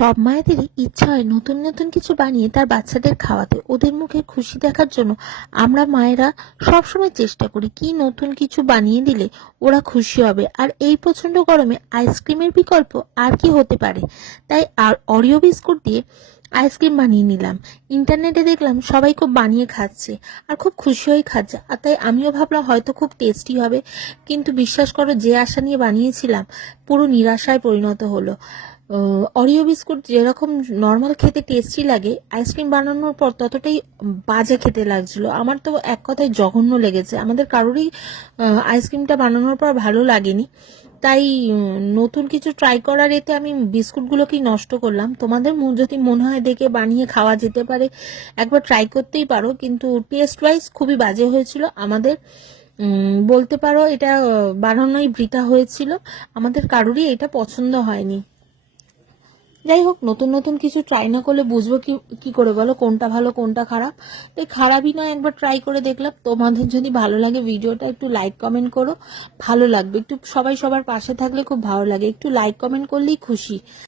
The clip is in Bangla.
সব মায়েদেরই ইচ্ছা হয় নতুন নতুন কিছু বানিয়ে তার বাচ্চাদের খাওয়াতে, ওদের মুখে খুশি দেখার জন্য। আমরা মায়েরা সবসময় চেষ্টা করি কি নতুন কিছু বানিয়ে দিলে ওরা খুশি হবে। আর এই প্রচন্ড গরমে আইসক্রিমের বিকল্প আর কি হতে পারে। তাই আর অরিও বিস্কুট দিয়ে আইসক্রিম বানিয়ে নিলাম। ইন্টারনেটে দেখলাম সবাই খুব বানিয়ে খাচ্ছে আর খুব খুশি হয়ে খাচ্ছে, আর তাই আমিও ভাবলাম হয়তো খুব টেস্টি হবে। কিন্তু বিশ্বাস করো, যে আশা নিয়ে বানিয়েছিলাম পুরো নিরাশায় পরিণত হলো। অরিও বিস্কুট যেরকম নর্মাল খেতে টেস্টি লাগে, আইসক্রিম বানানোর পর ততটাই বাজে খেতে লাগছিল। আমার তো এক কথায় জঘন্য লেগেছে। আমাদের কারোরই আইসক্রিমটা বানানোর পর ভালো লাগেনি। তাই নতুন কিছু ট্রাই করার এতে আমি বিস্কুটগুলোকেই নষ্ট করলাম। তোমাদের যদি মনে হয় দেখে বানিয়ে খাওয়া যেতে পারে, একবার ট্রাই করতেই পারো। কিন্তু টেস্ট ওয়াইজ খুবই বাজে হয়েছিল আমাদের। বলতে পারো এটা বানানোই বৃথা হয়েছিল। আমাদের কারোরই এটা পছন্দ হয়নি। যাই হোক, নতুন নতুন কিছু ট্রাই না করলে বুঝবো কি কি করে বলো কোনটা ভালো কোনটা খারাপ। তাই খারাপই নয়, একবার ট্রাই করে দেখলাম। তোমাদের যদি ভালো লাগে ভিডিওটা একটু লাইক কমেন্ট করো, ভালো লাগবে। একটু সবাই সবার পাশে থাকলে খুব ভালো লাগে, একটু লাইক কমেন্ট করলেই খুশি।